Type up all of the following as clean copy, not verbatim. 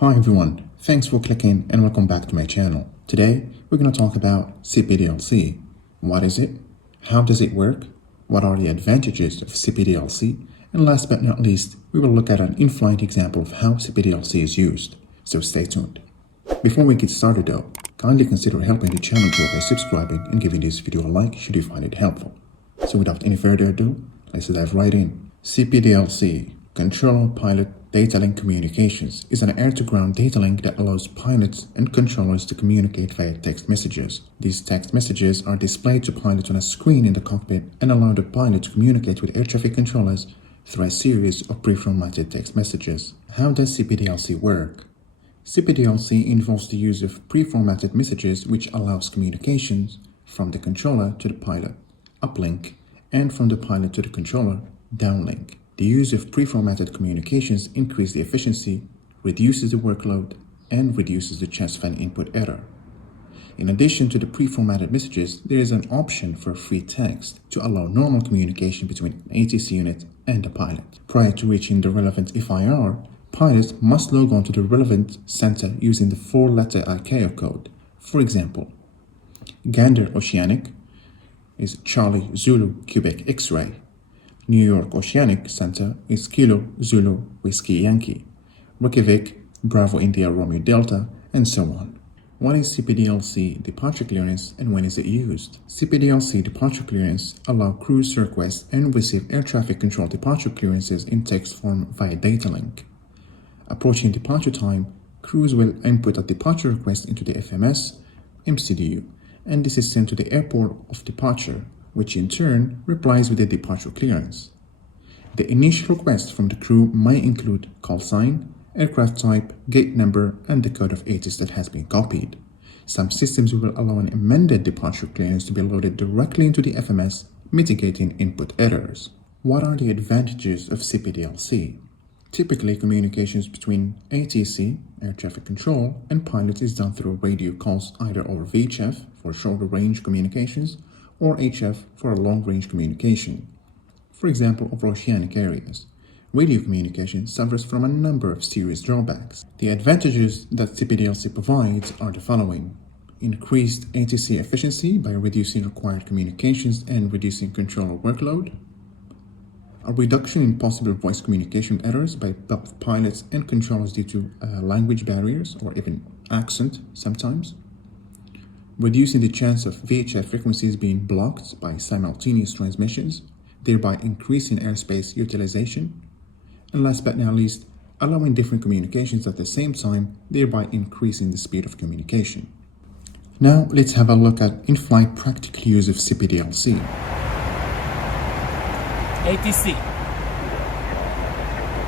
Hi everyone, thanks for clicking and welcome back to my channel. Today we're going to talk about CPDLC. What is it? How does it work? What are the advantages of CPDLC? And last but not least, we will look at an in-flight example of how CPDLC is used. So stay tuned. Before we get started though, kindly consider helping the channel grow by subscribing and giving this video a like should you find it helpful. So without any further ado, let's dive right in. CPDLC, Controller Pilot Datalink Communications, is an air-to-ground data link that allows pilots and controllers to communicate via text messages. These text messages are displayed to pilots on a screen in the cockpit and allow the pilot to communicate with air traffic controllers through a series of pre-formatted text messages. How does CPDLC work? CPDLC involves the use of pre-formatted messages which allows communications from the controller to the pilot, uplink, and from the pilot to the controller, downlink. The use of pre-formatted communications increases the efficiency, reduces the workload, and reduces the chance of an input error. In addition to the pre-formatted messages, there is an option for free text to allow normal communication between an ATC unit and the pilot. Prior to reaching the relevant FIR, pilots must log on to the relevant center using the 4-letter ICAO code. For example, Gander Oceanic is Charlie Zulu Quebec X-ray. New York Oceanic Center is Kilo Zulu Whiskey Yankee, Reykjavik Bravo India Romeo Delta, and so on. What is CPDLC departure clearance and when is it used? CPDLC departure clearance allow crews to request and receive air traffic control departure clearances in text form via data link. Approaching departure time, crews will input a departure request into the FMS MCDU, and this is sent to the airport of departure, which in turn replies with a departure clearance. The initial request from the crew may include call sign, aircraft type, gate number, and the code of ATIS that has been copied. Some systems will allow an amended departure clearance to be loaded directly into the FMS, mitigating input errors. What are the advantages of CPDLC? Typically, communications between ATC, air traffic control, and pilots is done through radio calls either over VHF for shorter range communications or HF for a long-range communication. For example, over oceanic areas, radio communication suffers from a number of serious drawbacks. The advantages that CPDLC provides are the following: increased ATC efficiency by reducing required communications and reducing controller workload, a reduction in possible voice communication errors by both pilots and controllers due to language barriers or even accent sometimes, reducing the chance of VHF frequencies being blocked by simultaneous transmissions, thereby increasing airspace utilization, and last but not least, allowing different communications at the same time, thereby increasing the speed of communication. Now let's have a look at in-flight practical use of CPDLC. ATC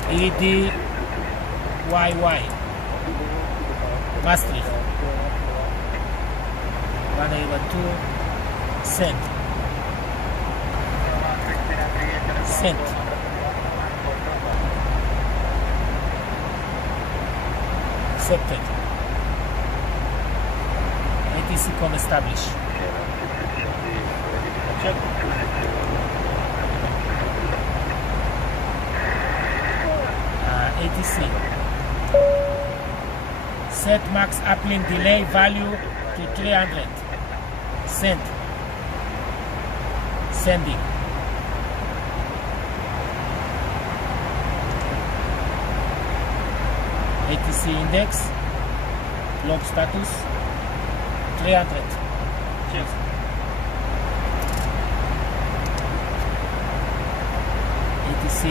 EDYY Maastricht 182 cent accepted. ATC com establish. Check. ATC set max uplink delay value to 300. Sending. ATC index log status 300. Cheers. ATC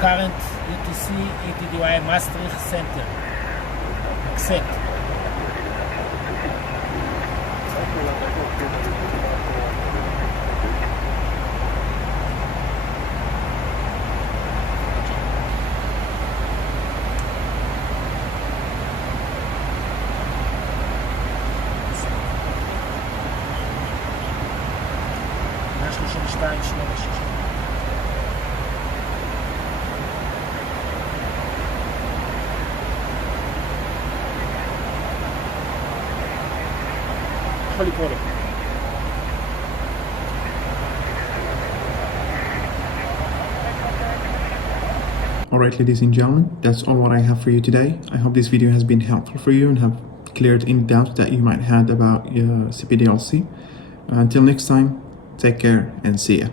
current ETC ETDY Maastricht Center. Accept. Polypolo. Alright, ladies and gentlemen, that's all what I have for you today. I hope this video has been helpful for you and have cleared any doubts that you might have about CPDLC. Until next time, take care and see ya.